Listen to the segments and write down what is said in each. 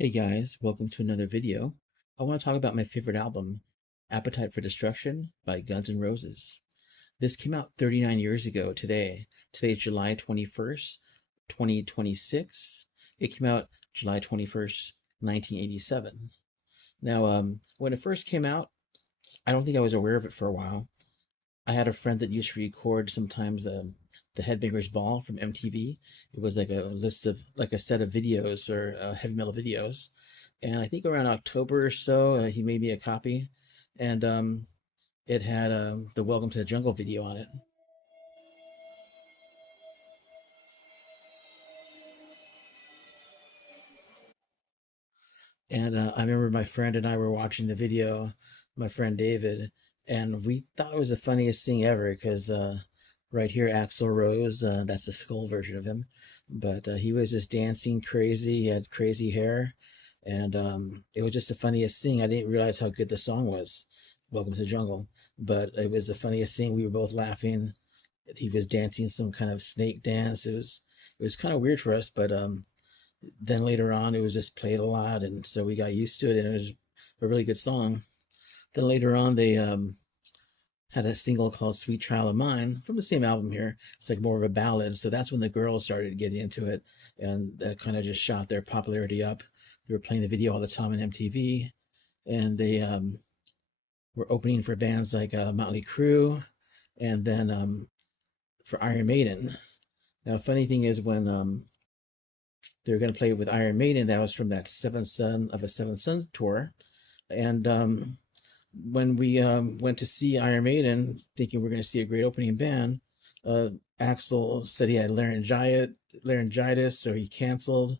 Hey guys, welcome to another video. I want to talk about my favorite album, Appetite for Destruction by Guns N' Roses. This came out 39 years ago today. Today is July 21st, 2026. It came out July 21st, 1987. Now, when it first came out, I don't think I was aware of it for a while. I had a friend that used to record sometimes the Headbangers Ball from MTV. It was like a list of like a set of videos or heavy metal videos, and I think around October or so, he made me a copy, and it had the Welcome to the Jungle video on it. And I remember my friend and I were watching the video, my friend David, and we thought it was the funniest thing ever because right here, Axl Rose, that's the skull version of him, but he was just dancing crazy. He had crazy hair, and it was just the funniest thing. I didn't realize how good the song was, Welcome to the Jungle, but it was the funniest thing. We were both laughing. He was dancing some kind of snake dance. It was kind of weird for us, but then later on it was just played a lot, and so we got used to it, and it was a really good song. Then later on they had a single called Sweet Child of Mine from the same album here. It's like more of a ballad, so that's when the girls started getting into it, and that kind of just shot their popularity up. They were playing the video all the time on MTV, and they were opening for bands like Motley Crue, and then for Iron Maiden. Now funny thing is when they were going to play with Iron Maiden. That was from that Seventh Son of a Seventh Son tour. And when we went to see Iron Maiden, thinking we are going to see a great opening band, uh, Axl said he had laryngitis, so he canceled.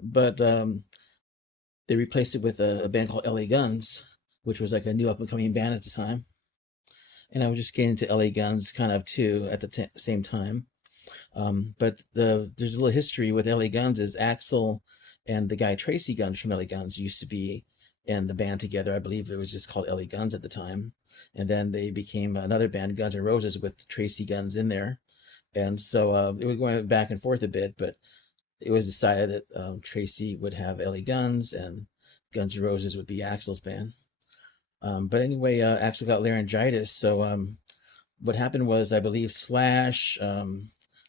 But they replaced it with a band called LA Guns, which was like a new up and coming band at the time. And I was just getting into LA Guns kind of too at the same time. But there's a little history with LA Guns is Axl and the guy Tracy Guns from LA Guns used to be in the band together. I believe it was just called LA Guns at the time. And then they became another band, Guns N' Roses, with Tracy Guns in there. And so it was going back and forth a bit, but it was decided that Tracy would have LA Guns and Guns N' Roses would be Axl's band. But anyway, Axl got laryngitis. So what happened was, I believe Slash,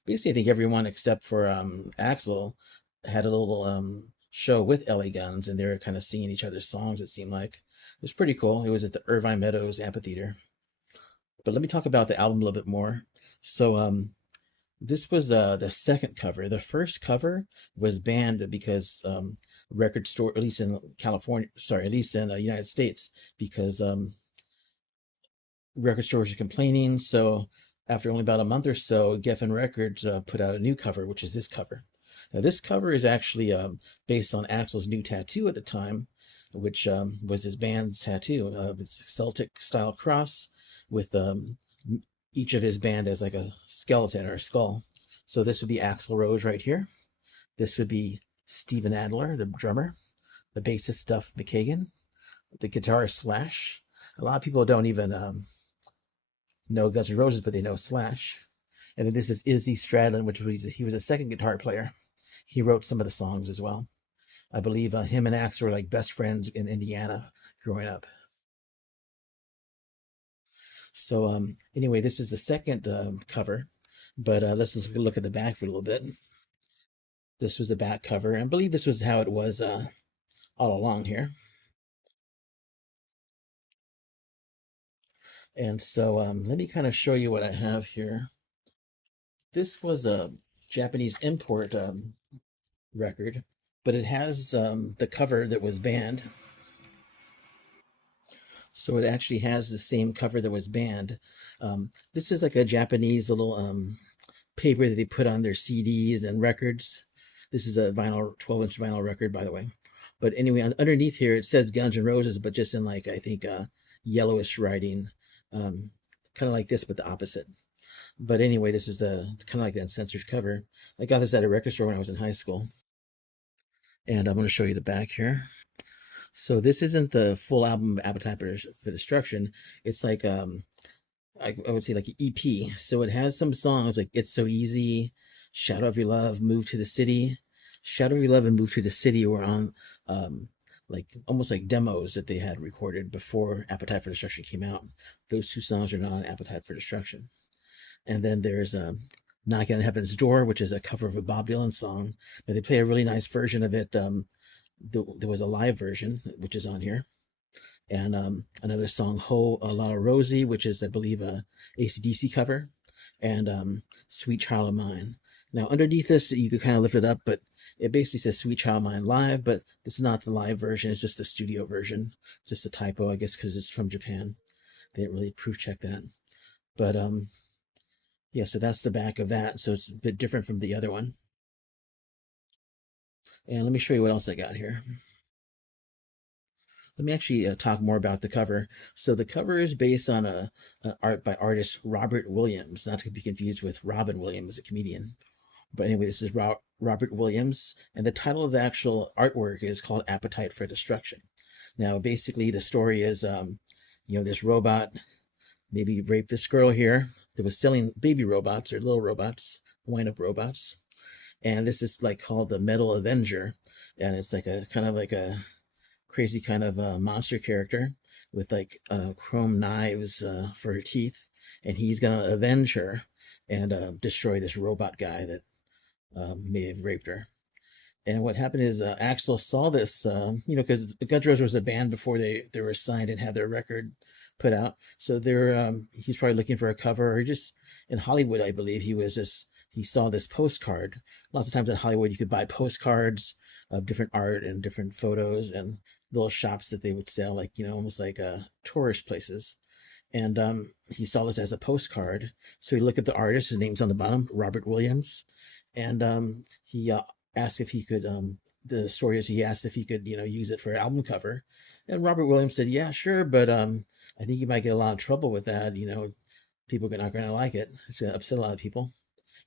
basically, I think everyone except for Axl had a little show with LA Guns, and they were kind of singing each other's songs. It seemed like it was pretty cool. It was at the Irvine Meadows Amphitheater. But let me talk about the album a little bit more. So this was the second cover. The first cover was banned because record store, at least in California, sorry, at least in the United States, because record stores are complaining. So after only about a month or so, Geffen Records put out a new cover, which is this cover. Now, this cover is actually based on Axl's new tattoo at the time, which was his band's tattoo. It's a Celtic style cross with each of his band as like a skeleton or a skull. So this would be Axl Rose right here. This would be Steven Adler, the drummer, the bassist Duff McKagan, the guitarist Slash. A lot of people don't even know Guns N' Roses, but they know Slash. And then this is Izzy Stradlin, which he was a second guitar player. He wrote some of the songs as well. I believe him and Axl were like best friends in Indiana growing up. So anyway, this is the second cover, but let's just look at the back for a little bit. This was the back cover, and I believe this was how it was all along here. And so let me kind of show you what I have here. This was a Japanese import record, but it has the cover that was banned. So it actually has the same cover that was banned. This is like a Japanese little paper that they put on their CDs and records. This is a vinyl, 12-inch vinyl record, by the way. But anyway, underneath here it says Guns N' Roses, but just in like, I think, yellowish writing, kind of like this, but the opposite. But anyway, this is the kind of like the uncensored cover. I got this at a record store when I was in high school. And I'm going to show you the back here. So this isn't the full album Appetite for Destruction. It's like I would say like an EP. So it has some songs like It's So Easy, Shadow of Your Love, Move to the City, Shadowy Love and Move to the City were on um, like almost like demos that they had recorded before Appetite for Destruction came out. Those two songs are not on Appetite for Destruction. And then there's Knocking on Heaven's Door, which is a cover of a Bob Dylan song. Now they play a really nice version of it. There was a live version, which is on here. And another song, Ho La Rosie, which is, I believe, a AC/DC cover. And Sweet Child of Mine. Now, underneath this, you could kind of lift it up, but it basically says Sweet Child of Mine live, but this is not the live version. It's just the studio version. It's just a typo, I guess, because it's from Japan. They didn't really proof check that. But yeah, so that's the back of that. So it's a bit different from the other one. And let me show you what else I got here. Let me actually talk more about the cover. So the cover is based on a art by artist Robert Williams, not to be confused with Robin Williams, a comedian. But anyway, this is Robert Williams, and the title of the actual artwork is called Appetite for Destruction. Now, basically, the story is, this robot maybe raped this girl here that was selling baby robots or little robots, wind-up robots. And this is like called the Metal Avenger, and it's like a kind of like a crazy kind of monster character with like chrome knives for her teeth, and he's gonna avenge her and destroy this robot guy that may have raped her. And what happened is Axl saw this, because the Guns N' Roses was a band before they were signed and had their record put out. So he's probably looking for a cover, or just in Hollywood, I believe he saw this postcard. Lots of times in Hollywood, you could buy postcards of different art and different photos and little shops that they would sell, like, almost like tourist places. And he saw this as a postcard. So he looked at the artist, his name's on the bottom, Robert Williams. And he asked if he could, the story is he asked if he could, use it for an album cover. And Robert Williams said, yeah, sure, but I think you might get a lot of trouble with that. People are not going to like it. It's going to upset a lot of people,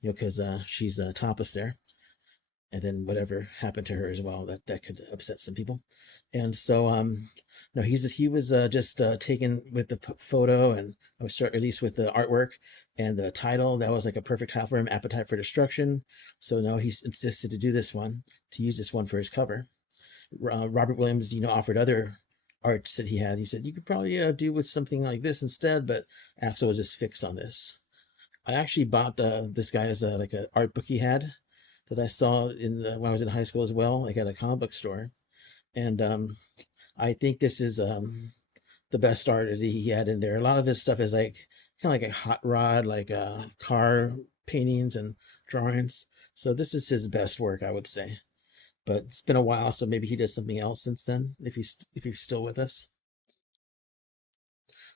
because she's topless there. And then whatever happened to her as well, that could upset some people. And so no, he was just taken with the photo, and I was at least with the artwork and the title. That was like a perfect title for him, Appetite for Destruction. So no, he insisted to use this one for his cover. Robert Williams, offered other arts that he had. He said you could probably do with something like this instead, but Axl was just fixed on this. I actually bought this guy's like an art book he had that I saw when I was in high school as well, like at a comic book store. And I think this is the best art that he had in there. A lot of his stuff is like kind of like a hot rod, like car paintings and drawings. So this is his best work, I would say. But it's been a while, so maybe he does something else since then, if he's still with us.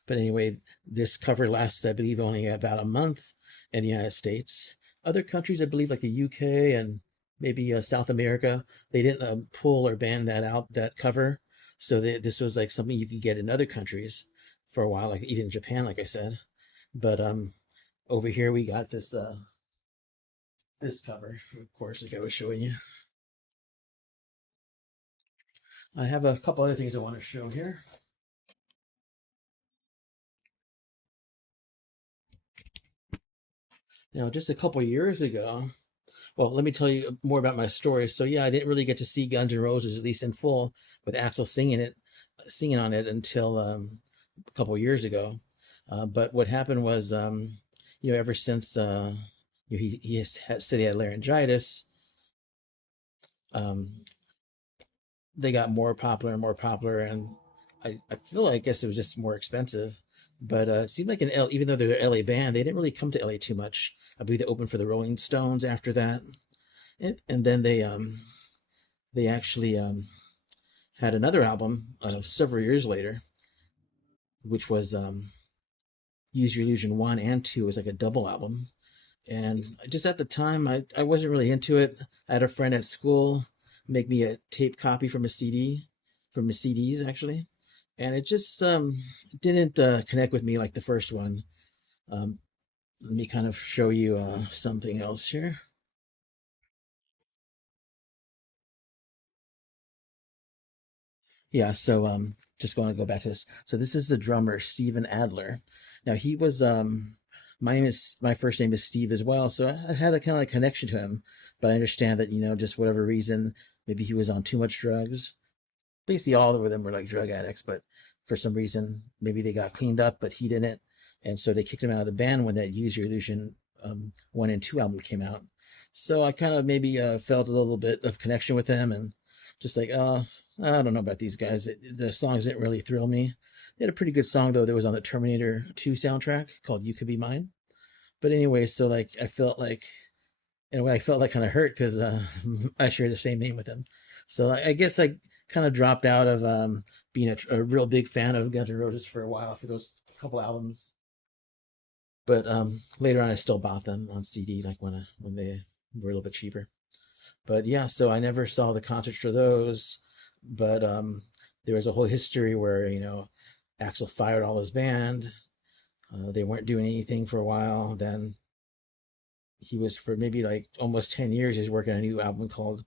But anyway, this cover lasts, I believe, only about a month in the United States. Other countries, I believe, like the UK and maybe South America, they didn't pull or ban that cover. So this was like something you could get in other countries for a while, like even Japan, like I said. But over here we got this cover, of course, like I was showing you. I have a couple other things I want to show here. Now, just a couple years ago, well, let me tell you more about my story. So yeah, I didn't really get to see Guns N' Roses, at least in full, with Axl singing on it until a couple years ago. But what happened was, ever since he said he had laryngitis, um, they got more popular and more popular, and I feel like, I guess it was just more expensive. But it seemed like even though they're an LA band, they didn't really come to LA too much. I believe they opened for the Rolling Stones after that, and then they actually had another album several years later, which was Use Your Illusion 1 and 2. It was like a double album. And just at the time, I wasn't really into it. I had a friend at school make me a tape copy from from his CDs actually. And it just didn't connect with me like the first one. Let me kind of show you something else here. Yeah, so just going to go back to this. So this is the drummer, Steven Adler. Now he was my first name is Steve as well, so I had a kind of like connection to him. But I understand that just whatever reason, maybe he was on too much drugs. Basically, all of them were like drug addicts, but for some reason, maybe they got cleaned up, but he didn't, and so they kicked him out of the band when that Use Your Illusion 1 and 2 album came out. So I kind of maybe felt a little bit of connection with him, and just like, I don't know about these guys. The songs didn't really thrill me. They had a pretty good song though that was on the Terminator 2 soundtrack called "You Could Be Mine." But anyway, so like I felt like in a way I felt like kind of hurt because I share the same name with him. So I guess I kind of dropped out of being a real big fan of Guns N' Roses for a while for those couple albums. But later on, I still bought them on CD, like when they were a little bit cheaper. But yeah, so I never saw the concerts for those. But there was a whole history where Axl fired all his band. They weren't doing anything for a while. Then he was for maybe like almost 10 years. He's working on a new album called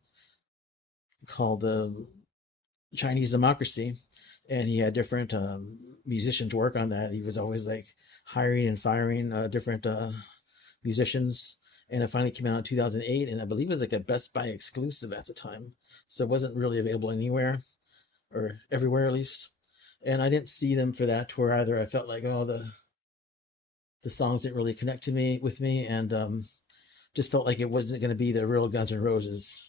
Chinese Democracy, and he had different musicians work on that. He was always like hiring and firing different musicians, and it finally came out in 2008, and I believe it was like a Best Buy exclusive at the time, so it wasn't really available anywhere or everywhere at least. And I didn't see them for that tour either. I felt like the songs didn't really connect to me with me, and just felt like it wasn't going to be the real Guns N' Roses.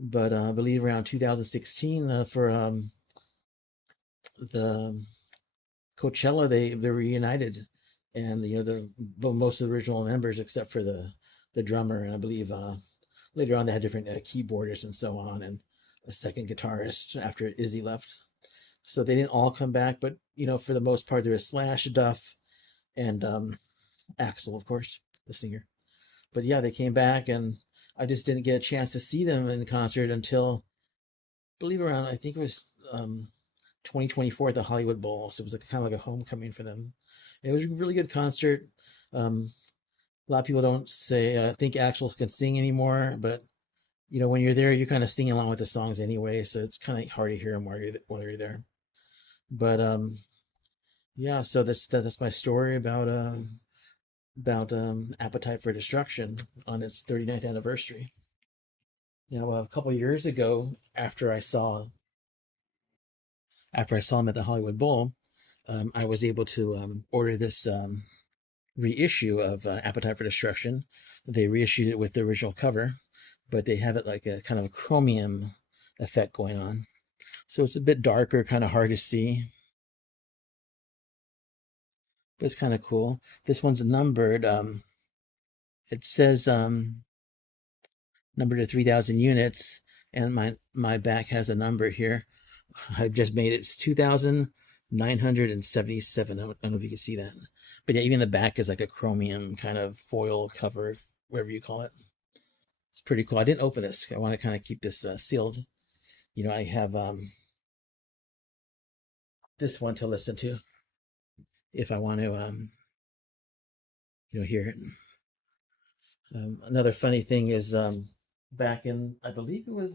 But I believe around 2016 for the Coachella, they reunited, and most of the original members except for the drummer, and I believe later on they had different keyboardists and so on, and a second guitarist after Izzy left. So they didn't all come back, but for the most part there was Slash, Duff, and Axl, of course, the singer. But yeah, they came back, and I just didn't get a chance to see them in concert until, believe it or not, I think it was 2024 at the Hollywood Bowl. So it was like kind of like a homecoming for them. It was a really good concert. A lot of people don't think Axl can sing anymore, but when you're there, you're kind of singing along with the songs anyway, so it's kind of hard to hear them while you're there. But yeah, so that's my story about Appetite for Destruction on its 39th anniversary. Now, a couple of years ago, after I saw him at the Hollywood Bowl, I was able to order this reissue of Appetite for Destruction. They reissued it with the original cover, but they have it like a kind of a chromium effect going on. So it's a bit darker, kind of hard to see, but it's kind of cool. This one's numbered. It says numbered to 3,000 units, and my back has a number here. I've just made it. It's 2,977. I don't know if you can see that, but yeah, even the back is like a chromium kind of foil cover, whatever you call it. It's pretty cool. I didn't open this. I want to kind of keep this sealed. I have this one to listen to if I want to hear it. Another funny thing is back in, I believe it was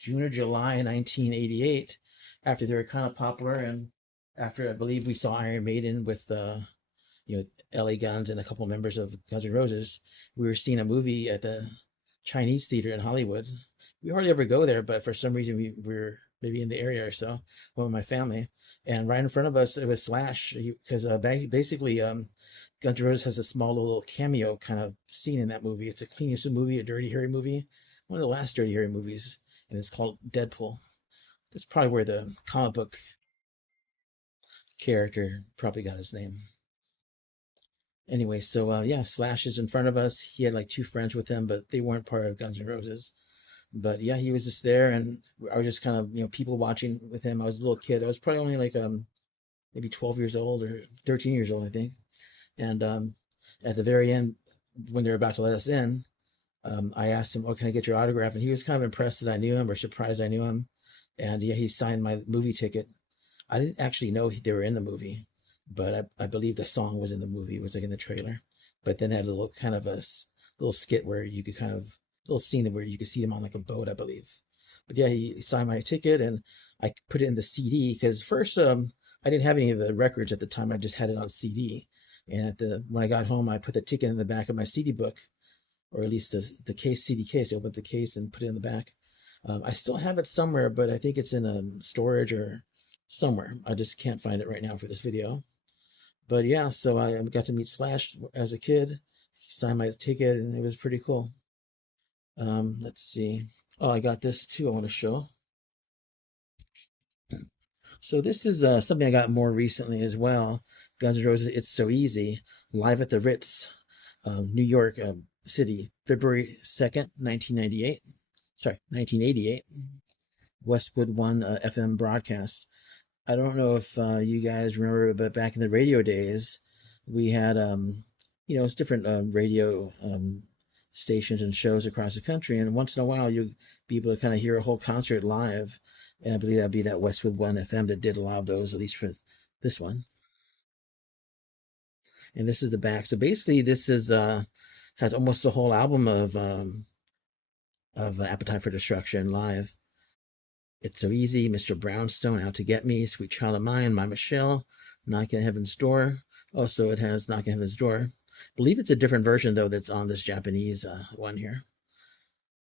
June or July 1988, after they were kind of popular, and after I believe we saw Iron Maiden with LA Guns and a couple members of Guns N' Roses, we were seeing a movie at the Chinese theater in Hollywood. We hardly ever go there, but for some reason we were maybe in the area or so, went with my family, and right in front of us it was Slash, because basically Guns N' Roses has a small little cameo kind of scene in that movie. It's a Clint Eastwood movie, a Dirty Harry movie, one of the last Dirty Harry movies, and it's called Deadpool. That's probably where the comic book character probably got his name. Anyway, so yeah, Slash is in front of us. He had like two friends with him, but they weren't part of Guns N' Roses. But yeah, he was just there, and I was just kind of people watching with him. I was a little kid. I was probably only like maybe 12 years old or 13 years old, I think. And at the very end, when they were about to let us in, I asked him, "Oh, can I get your autograph?" And he was kind of impressed that I knew him, or surprised I knew him. And yeah, he signed my movie ticket. I didn't actually know they were in the movie, but I believe the song was in the movie. It was like in the trailer. But then they had a little kind of little skit where you could kind of little scene where you could see him on like a boat, I believe. But yeah, he signed my ticket, and I put it in the CD because first I didn't have any of the records at the time. I just had it on CD. And when I got home, I put the ticket in the back of my CD book, or at least the case CD case. I opened the case and put it in the back. I still have it somewhere, but I think it's in storage or somewhere. I just can't find it right now for this video. But yeah, so I got to meet Slash as a kid. He signed my ticket, and it was pretty cool. Let's see. Oh, I got this too. I want to show. So this is something I got more recently as well. Guns N' Roses, "It's So Easy," live at the Ritz, New York City, February 2nd, 1998. Sorry, 1988. Westwood One FM broadcast. I don't know if you guys remember, but back in the radio days, we had it's different radio stations and shows across the country, and once in a while you'd be able to kind of hear a whole concert live. And I believe that'd be that Westwood One FM that did a lot of those, at least for this one. And this is the back. So basically, this is has almost a whole album of Appetite for Destruction live. "It's So Easy," "Mr. Brownstone," "Out to Get Me," "Sweet Child of Mine," "My Michelle," "Knocking at Heaven's Door." Also, it has "Knocking at Heaven's Door." I believe it's a different version though that's on this Japanese one here,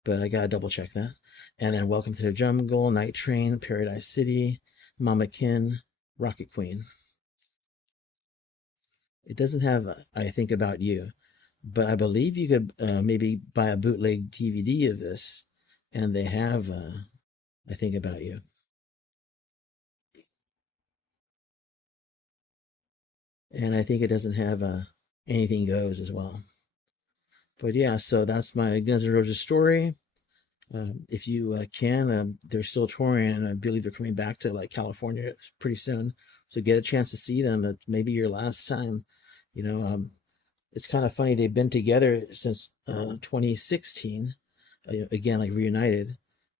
but I gotta double check that. And then "Welcome to the Jungle," "Night Train," "Paradise City," "Mama Kin," "Rocket Queen." It doesn't have "I Think About You," but I believe you could maybe buy a bootleg DVD of this, and they have "I Think About You." And I think it doesn't have "Anything Goes" as well. But yeah, so that's my Guns N' Roses story. If you can, they're still touring, and I believe they're coming back to like California pretty soon. So get a chance to see them. It's maybe your last time. You know, it's kind of funny. They've been together since 2016. Again, like reunited,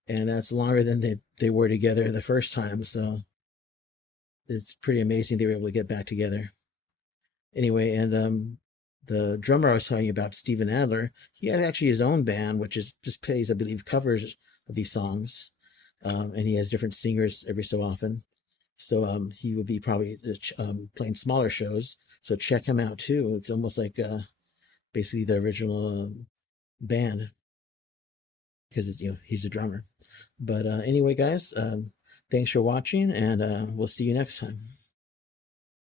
and that's longer than they were together the first time. So it's pretty amazing they were able to get back together. Anyway, and the drummer I was telling you about, Steven Adler, he had actually his own band, which is just plays, I believe, covers of these songs, and he has different singers every so often. So he would be probably playing smaller shows. So check him out too. It's almost like basically the original band, because it's he's a drummer. But anyway, guys, thanks for watching, and we'll see you next time.